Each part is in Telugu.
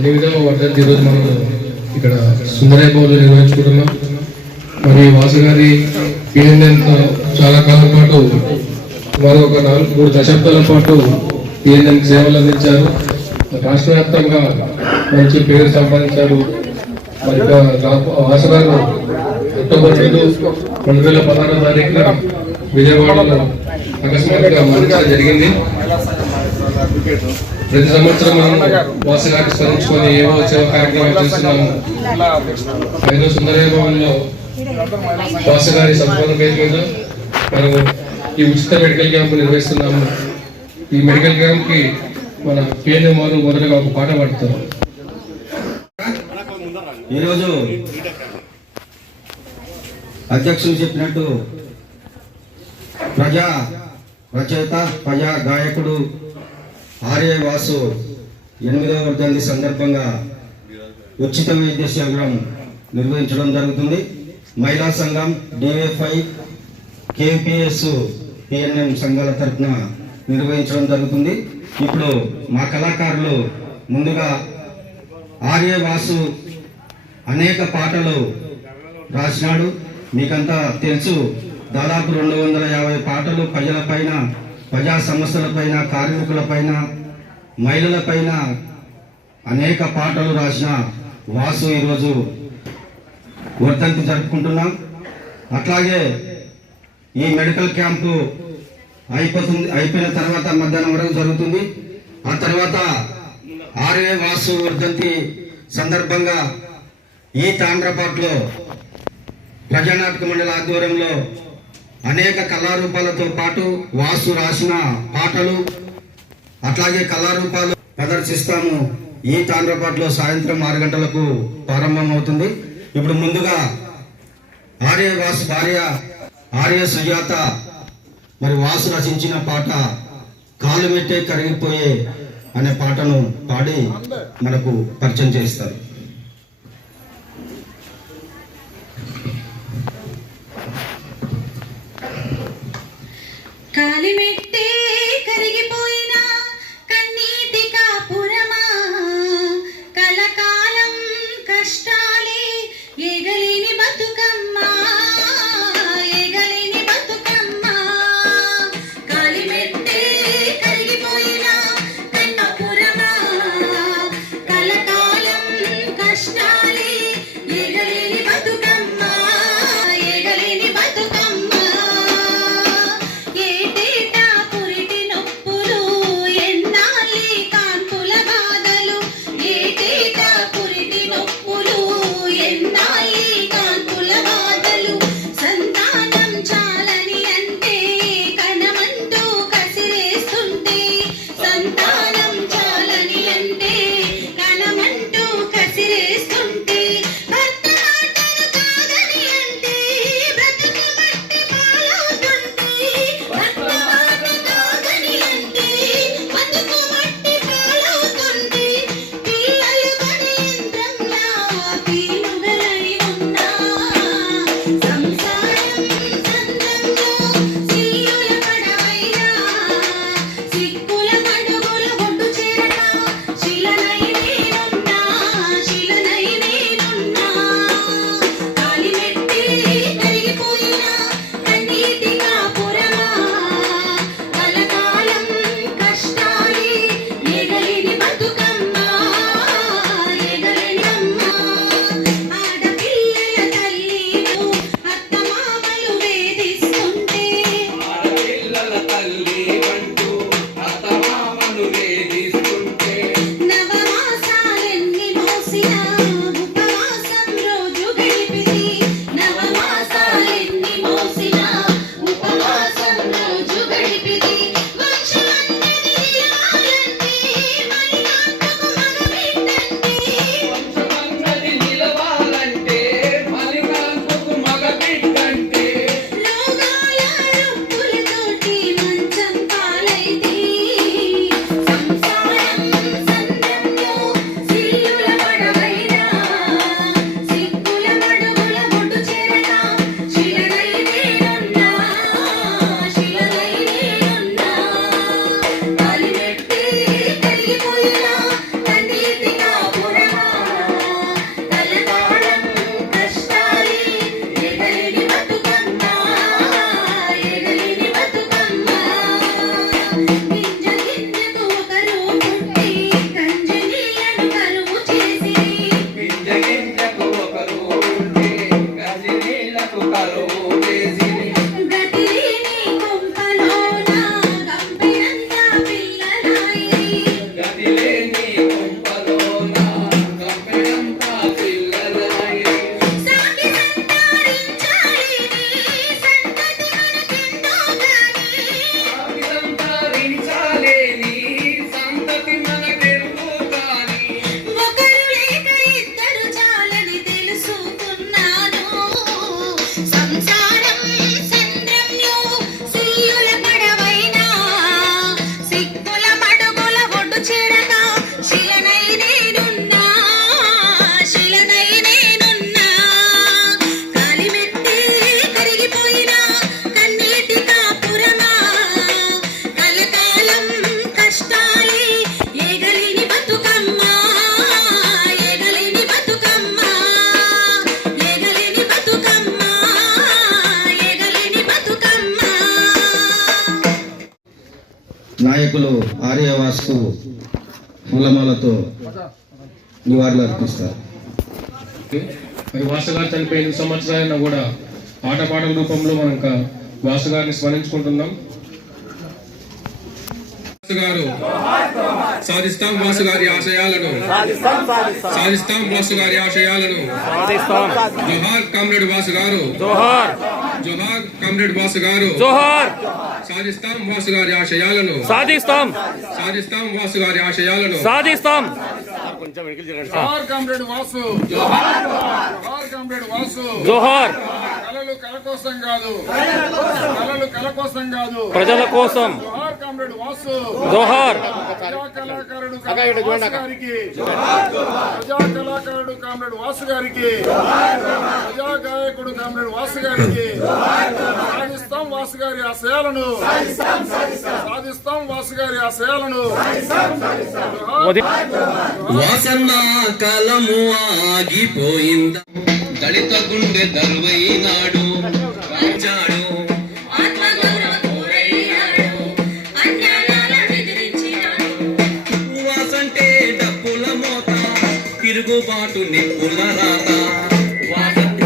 8వ వర్ధంతి ఈరోజు మనం ఇక్కడ సుందరయ్యలో నిర్వహించుకుంటున్నాం. మరి వాసు గారి పిఎన్ఎన్తో చాలా కాలం పాటు వారు ఒక 4-3 దశాబ్దాల పాటు పిఎన్ఎన్కి సేవలు అందించారు. రాష్ట్ర వ్యాప్తంగా మంచి పేరు సంపాదించారు. మరి వాసు గారు అక్టోబర్ 5, 2016 తారీఖున విజయవాడలో అకస్మాత్తుగా మరణించడం జరిగింది. ప్రతి సంవత్సరం మనం వాసు గారికి స్మరించుకొని ఏవో సేవ కార్యక్రమాలు చేస్తున్నాము. 5వ సుందరయ్య భవన్లో వాసు గారి సంపాదన పేరు మీద మనం ఈ ఉచిత మెడికల్ క్యాంప్ నిర్వహిస్తున్నాము. ఈ మెడికల్ క్యాంప్ కి మన పిఎన్ఎం వారు మొదటగా ఒక పాట పాడుతారు. ఈరోజు అధ్యక్షులు చెప్పినట్టు ప్రజా రచయిత, ప్రజా గాయకుడు ఆర్ఏ వాసు 8వ వర్ధంతి సందర్భంగా ఉచిత వైద్య శిబిరం నిర్వహించడం జరుగుతుంది. మహిళా సంఘం, డిఎఫ్ఐ, కేపిఎస్, పిఎన్ఎం సంఘాల తరఫున నిర్వహించడం జరుగుతుంది. ఇప్పుడు మా కళాకారులు ముందుగా ఆర్ఏ వాసు అనేక పాటలు రాసినాడు. మీకంతా తెలుసు, దాదాపు 250 పాటలు ప్రజలపైన, ప్రజా సమస్యలపైన, కార్మికులపైన, మహిళలపైన అనేక పాటలు రాసిన వాసు ఈరోజు వర్ధంతి జరుపుకుంటున్నాం. అట్లాగే ఈ మెడికల్ క్యాంపు అయిపోయిన తర్వాత మధ్యాహ్నం వరకు జరుగుతుంది. ఆ తర్వాత ఆర్ఏ వాసు వర్ధంతి సందర్భంగా ఈ తాండ్రపాట్లో ప్రజానాటక మండలి ఆధ్వర్యంలో అనేక కళారూపాలతో పాటు వాసు రాసిన పాటలు అట్లాగే కళారూపాలు ప్రదర్శిస్తాము. ఈ తాండ్రపాట్లో సాయంత్రం 6 గంటలకు ప్రారంభం అవుతుంది. ఇప్పుడు ముందుగా ఆర్ఏ వాసు భార్య ఆర్ఏ సుజాత మరి వాసు రచించిన పాట కాలు మెట్టే కరిగిపోయే అనే పాటను పాడి మనకు పరిచయం చేస్తారు. కాలిమెట్టే కరిగిపోయిన కన్నీటి కాపురమా, కలకాలం కష్టాలే ఎగలేని బతుకమ్మా, ఎగలేని బతుకమ్మా. కాలిమెట్టే కరిగిపోయిన కన్నపురమా, కలకాలం కష్టాలే ఎగలేని బతుకమ్మా, ఎగలేని బతుకమ్మా. కష్టాలే గాయకులు ఆర్య వాసుకు పూలమాలతో నివాళులు అర్పిస్తారు. మరి వాసు గారు చనిపోయి 8 సంవత్సరాలైనా కూడా ఆటపాటల రూపంలో మనం ఇంకా వాసు గారిని స్మరించుకుంటున్నాం. గారు సాధిస్తాం వాసు గారి ఆశయాలను, సాధిస్తాం వాసు గారి ఆశయాలను. జోహార్ కామ్రేడ్ వాసు గారు, జోహార్ జోహార్ కామ్రేడ్ వాసు గారు, జోహార్. సాధిస్తాం వాసు గారి ఆశయాలను, సాధిస్తాం సాధిస్తాం వాసు గారి ఆశయాలను, సాధిస్తాం. జోహార్ కామ్రేడ్ వాసు, జోహార్ కామ్రేడ్ వాసు, జోహార్. కళలు కళ కోసం కాదు, కళలు కళ కోసం కాదు, ప్రజల కోసం. జోహార్ కామ్రేడ్ వాసు, జోహార్. ప్రజా కళాకారుడు కామ్రేడ్ వాసు గారికి, ప్రజా కళాకారుడు కామ్రేడ్ వాసు గారికి, ప్రజా గాయకుడు కామ్రేడ్ వాసు గారికి. సాధిస్తాం వాసు గారి ఆశయాలను, సాధిస్తాం వాసు గారి ఆశయాలను. వాసన్న కాలము ఆగిపోయిందా, దళిత గుండె దరువైనాడు రాజాడు. ఆత్మగౌరవ కోరయ్యాడు, అన్యాయాల బెదిరించినాడు. వాసంటే డప్పుల మోత, తిరుగుబాటు నిప్పుల రాత. వాసంటే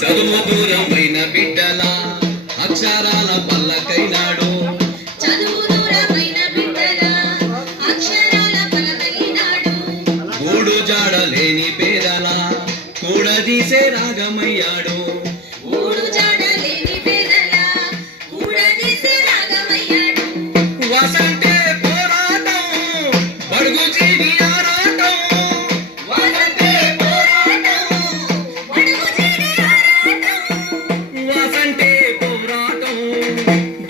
చదువు దూరమైన బిడ్డల అక్షరాల పల్లకైనాడు. చదువు దూరమైన బిడ్డల అక్షరాల పలకైనాడు. గూడు జాడలేని పేదల కూడదీసే రాగమయ్యాడు. ఊరు జాడలేని పేదల కూడదీసే రాగమయ్యాడు. వాసంటే పోరాటం, బడుగు జీవి ఆరాటం. వాసంటే పోరాటం, బడుగు జీవి ఆరాటం. వాసంటే పోరాటం,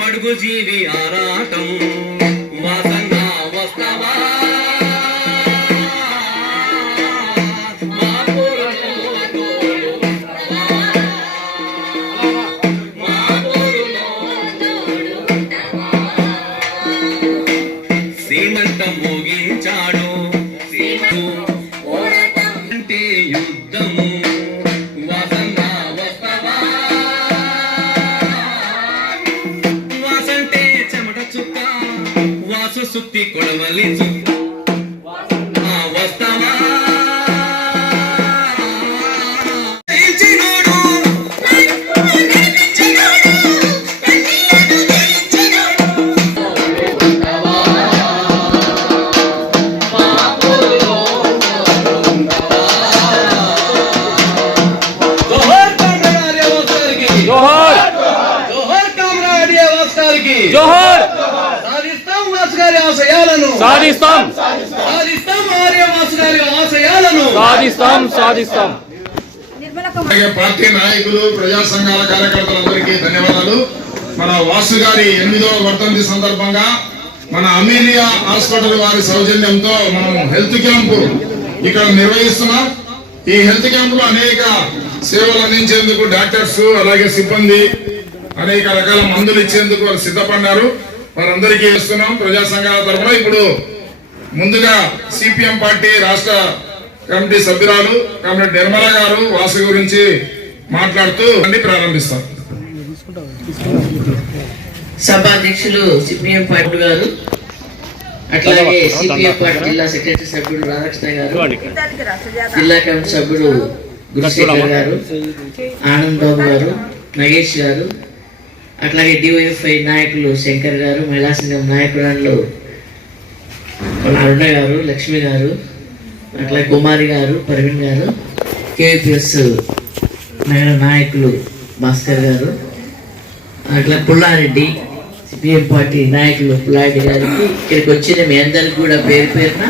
బడుగు జీవి ఆరాటం. వాసన్న వస్తావా మా పోరులో తోడు ఉంటావా? మా పోరులో తోడు ఉంటావా? సీమంతం మోగించాడు. సీమంతం పోరాటం అంటే యుద్ధము. వాసన్న వస్తావా? వాసంటే చెమట చుక్క, వాసు సుత్తి కొడవలి చుక్క. వస్తావా? ఇచ్చినోడు నడిపించినాడు, కన్నీళ్లను జయించినాడు. జోహార్ కామ్రేడ్ ఆర్యవాస్ గారికి, జోహార్ జోహార్ కామ్రేడ్ ఆర్యవాస్ గారికి. జోహార్. సాధిస్తాం వాసు గారి ఆశయాలను, సాధిస్తాం సాధిస్తాం ఆర్యవాసు గారి ఆశయాలను. సాధిస్తాం సాధిస్తాం. అలాగే పార్టీ నాయకులు, ప్రజా సంఘాల కార్యకర్తలందరికీ ధన్యవాదాలు. మన వాసు గారి 8వ వర్ధంతి సందర్భంగా మన అమీలియా హాస్పిటల్ వారి సౌజన్యంతో మనం హెల్త్ క్యాంపు ఇక్కడ నిర్వహిస్తున్నాం. ఈ హెల్త్ క్యాంప్ లో అనేక సేవలు అందించేందుకు డాక్టర్స్ అలాగే సిబ్బంది అనేక రకాల మందులు ఇచ్చేందుకు వారు సిద్ధపడ్డారు. వారందరికీ ఇస్తున్నాం ప్రజా సంఘాల తరఫున. ఇప్పుడు ముందుగా సిపిఎం పార్టీ రాష్ట్ర కమిటీ సభ్యురాలు కామ్రేడ్ నిర్మల గారు వాసు గురించి మాట్లాడుతూ ప్రారంభిస్తారు. సభాధ్యక్షులు సిపిఎం పార్టీ గారు, అట్లాగే సిపిఎం పార్టీ జిల్లా సెక్రటరీ సభ్యుడు రాధాకృష్ణ గారు, జిల్లా కమిటీ సభ్యుడు గురుశేఖర్ గారు, ఆనంద్ బాబు గారు, నగేష్ గారు, అట్లాగే డివైఎఫ్ఐ నాయకులు శంకర్ గారు, మహిళా సంఘం నాయకురాళ్ళు మన అరుణ గారు, లక్ష్మి గారు, అట్లాగే కుమారి గారు, ప్రవీణ్ గారు, కేవీపీఎస్ నగర నాయకులు భాస్కర్ గారు, అట్లా పుల్లారెడ్డి సిపిఎం పార్టీ నాయకులు పుల్లారెడ్డి గారికి, ఇక్కడికి వచ్చిన మీ అందరికి కూడా పేరు పేరున,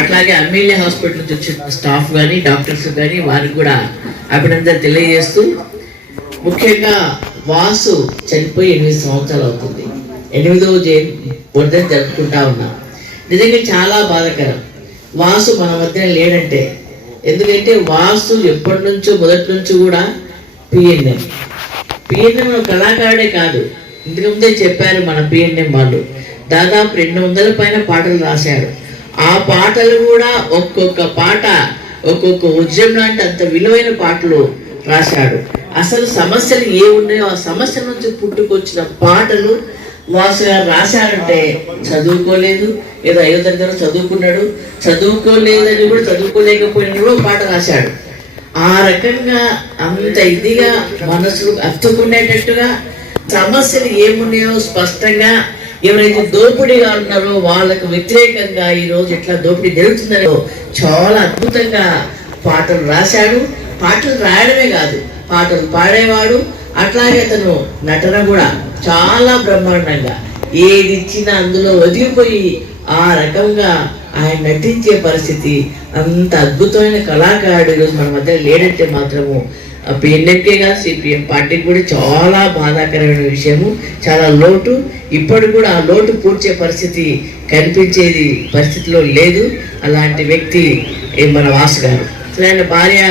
అట్లాగే అమీలియా హాస్పిటల్ నుంచి వచ్చిన స్టాఫ్ కానీ డాక్టర్స్ కానీ వారికి కూడా అభినందనలు తెలియజేస్తూ, ముఖ్యంగా వాసు చనిపోయి 8 సంవత్సరాలు అవుతుంది. 8వ వర్ధంతి జరుపుకుంటా ఉన్నాం. నిజంగా చాలా బాధాకరం వాసు మన మధ్య లేడంటే. ఎందుకంటే వాసు ఎప్పటి నుంచో మొదటి నుంచి కూడా పిఎన్ఎం కళాకారుడే కాదు, ఇంతకుముందే చెప్పారు మన పిఎన్ఎం వాళ్ళు, దాదాపు 200 పైన పాటలు రాశాడు. ఆ పాటలు కూడా ఒక్కొక్క పాట ఒక్కొక్క ఉద్యమం లాంటి అంత విలువైన పాటలు రాశాడు. అసలు సమస్యలు ఏమున్నాయో ఆ సమస్య నుంచి పుట్టుకొచ్చిన పాటలు వాసు గారు రాశాడంటే చదువుకోలేదు, ఏదో 5వ తరగతిలో చదువుకున్నాడు, చదువుకోలేదని కూడా చదువుకోలేకపోయినా కూడా పాట రాశాడు. ఆ రకంగా అంత ఇదిగా మనసుకు హత్తుకునేటట్టుగా సమస్యలు ఏమున్నాయో స్పష్టంగా ఎవరైతే దోపిడీగా ఉన్నారో వాళ్ళకు వ్యతిరేకంగా ఈ రోజు ఎట్లా దోపిడీ జరుగుతుందో చాలా అద్భుతంగా పాటలు రాశాడు. పాటలు రాయడమే కాదు, పాటలు పాడేవాడు. అట్లాగే అతను నటన కూడా చాలా బ్రహ్మాండంగా ఏది ఇచ్చినా అందులో ఒదిగిపోయి ఆ రకంగా ఆయన నటించే పరిస్థితి. అంత అద్భుతమైన కళాకారుడు ఈరోజు మన మధ్య లేడంటే మాత్రము పిఎన్ఎంకేగా సిపిఎం పార్టీకి కూడా చాలా బాధాకరమైన విషయము, చాలా లోటు. ఇప్పటికి కూడా ఆ లోటు పూడ్చే పరిస్థితి కనిపించేది పరిస్థితిలో లేదు. అలాంటి వ్యక్తి మన వాసు గారు. ఆయన భార్య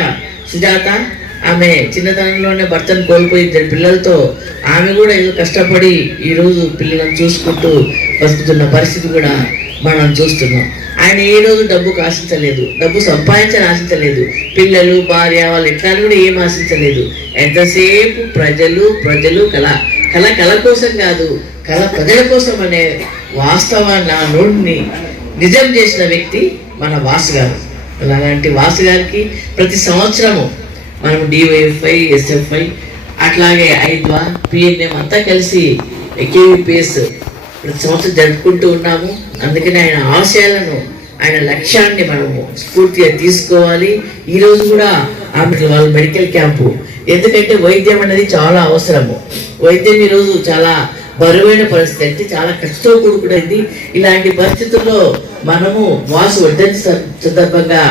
సుజాత, ఆమె చిన్నతనంలోనే భర్తను కోల్పోయి 2 పిల్లలతో ఆమె కూడా ఏదో కష్టపడి ఈరోజు పిల్లలను చూసుకుంటూ బతుకుతున్న పరిస్థితి కూడా మనం చూస్తున్నాం. ఆయన ఏ రోజు డబ్బుకు ఆశించలేదు, డబ్బు సంపాదించని ఆశించలేదు, పిల్లలు భార్య వాళ్ళు ఎట్లా కూడా ఏం ఆశించలేదు. ఎంతసేపు ప్రజలు కళ కోసం కాదు, కళ ప్రజల కోసం అనే వాస్తవాన్ని ఆ నోటిని నిజం చేసిన వ్యక్తి మన వాసు గారు. అలాంటి వాసు గారికి ప్రతి సంవత్సరము మనం డివైఎఫ్ఐ, ఎస్ఎఫ్ఐ, అట్లాగే ఐద్వా, పిఎన్ఎం అంతా కలిసి కేవీపీఎస్ ప్రతి సంవత్సరం జరుపుకుంటూ ఉన్నాము. అందుకని ఆయన ఆశయాలను, ఆయన లక్ష్యాన్ని మనము స్ఫూర్తిగా తీసుకోవాలి. ఈరోజు కూడా వాళ్ళ మెడికల్ క్యాంపు, ఎందుకంటే వైద్యం అనేది చాలా అవసరము. వైద్యం ఈరోజు చాలా బరువైన పరిస్థితి, అంటే చాలా ఖర్చుతో కూడుకునేది. ఇలాంటి పరిస్థితుల్లో మనము వాసు వర్ధంతి సందర్భంగా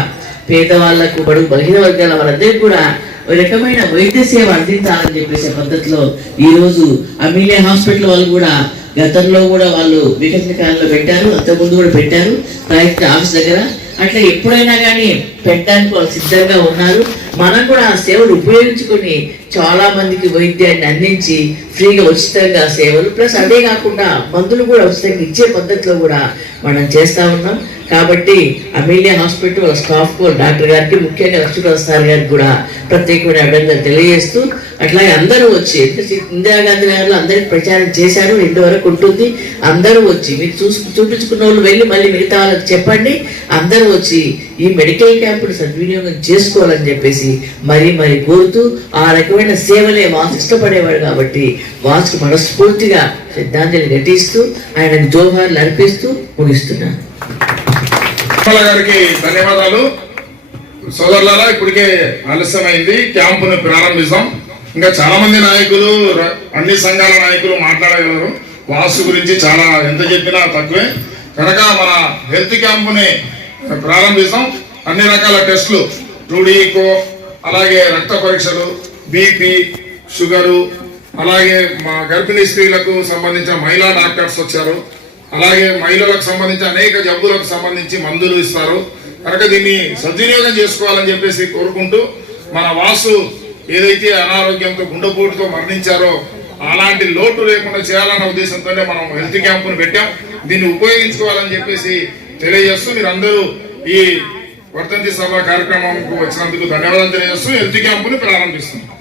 పేదవాళ్లకు, బడుగు బలహీన వర్గాల వాళ్ళందరికీ కూడా ఒక రకమైన వైద్య సేవ అందించాలని చెప్పేసే పద్ధతిలో ఈరోజు అమీలియా హాస్పిటల్ వాళ్ళు కూడా గతంలో కూడా వాళ్ళు వికసన కాలంలో పెట్టారు, అంతకుముందు కూడా పెట్టారు ప్రాజెక్ట్ ఆఫీస్ దగ్గర. అట్లా ఎప్పుడైనా కానీ పెట్టడానికి వాళ్ళు సిద్ధంగా ఉన్నారు. మనం కూడా ఆ సేవలు ఉపయోగించుకొని చాలా మందికి వైద్యాన్ని అందించి ఫ్రీగా ఉచితంగా సేవలు, ప్లస్ అదే కాకుండా మందులు కూడా ఉచితంగా ఇచ్చే పద్ధతిలో కూడా మనం చేస్తూ ఉన్నాం. కాబట్టి అమీలియా హాస్పిటల్ వాళ్ళ స్టాఫ్ డాక్టర్ గారికి, ముఖ్యంగా లక్ష్మీప్రసాద్ సార్ గారికి కూడా ప్రత్యేకమైన అభినందనలు తెలియజేస్తూ, అట్లాగే అందరూ వచ్చి ఇందిరాగాంధీ నగర్లో అందరికి ప్రచారం చేశారు, 2 వరకు ఉంటుంది. అందరూ వచ్చి మీరు చూపించుకున్న వాళ్ళు వెళ్ళి మళ్ళీ మిగతా వాళ్ళకి చెప్పండి. అందరూ వచ్చి ఈ మెడికల్ క్యాంపును సద్వినియోగం చేసుకోవాలని చెప్పేసి మరీ కోరుతూ, ఆ రకమైన సేవలే వాసు ఇష్టపడేవాడు కాబట్టి వాసుకు మనస్ఫూర్తిగా శ్రద్ధాంజలి ఘటిస్తూ ఆయనకు జోహార్లు అర్పిస్తూ ముగిస్తున్నాను. గారికి ధన్యవాదాలు. సోదరులారా, ఇప్పటికే ఆలస్యమైంది, క్యాంపును ప్రారంభిస్తాం. ఇంకా చాలా మంది నాయకులు, అన్ని సంఘాల నాయకులు మాట్లాడగలరు. వాసు గురించి చాలా ఎంత చెప్పినా తక్కువే. కనుక మన హెల్త్ క్యాంపుని ప్రారంభిస్తాం. అన్ని రకాల టెస్టులు, రూడీకో, అలాగే రక్త పరీక్షలు, బీపీ, షుగరు, అలాగే మా గర్భిణీ స్త్రీలకు సంబంధించిన మహిళా డాక్టర్స్ వచ్చారు. అలాగే మహిళలకు సంబంధించి అనేక జబ్బులకు సంబంధించి మందులు ఇస్తారు. కనుక దీన్ని సద్వినియోగం చేసుకోవాలని చెప్పేసి కోరుకుంటూ, మన వాసు ఏదైతే అనారోగ్యంతో గుండెపోటుతో మరణించారో అలాంటి లోటు లేకుండా చేయాలన్న ఉద్దేశంతోనే మనం హెల్త్ క్యాంపును పెట్టాం. దీన్ని ఉపయోగించుకోవాలని చెప్పేసి తెలియజేస్తూ, మీరందరూ ఈ వర్ధంతి సభ కార్యక్రమంకు వచ్చినందుకు ధన్యవాదాలు తెలియజేస్తూ హెల్త్ క్యాంపుని ప్రారంభిస్తున్నాం.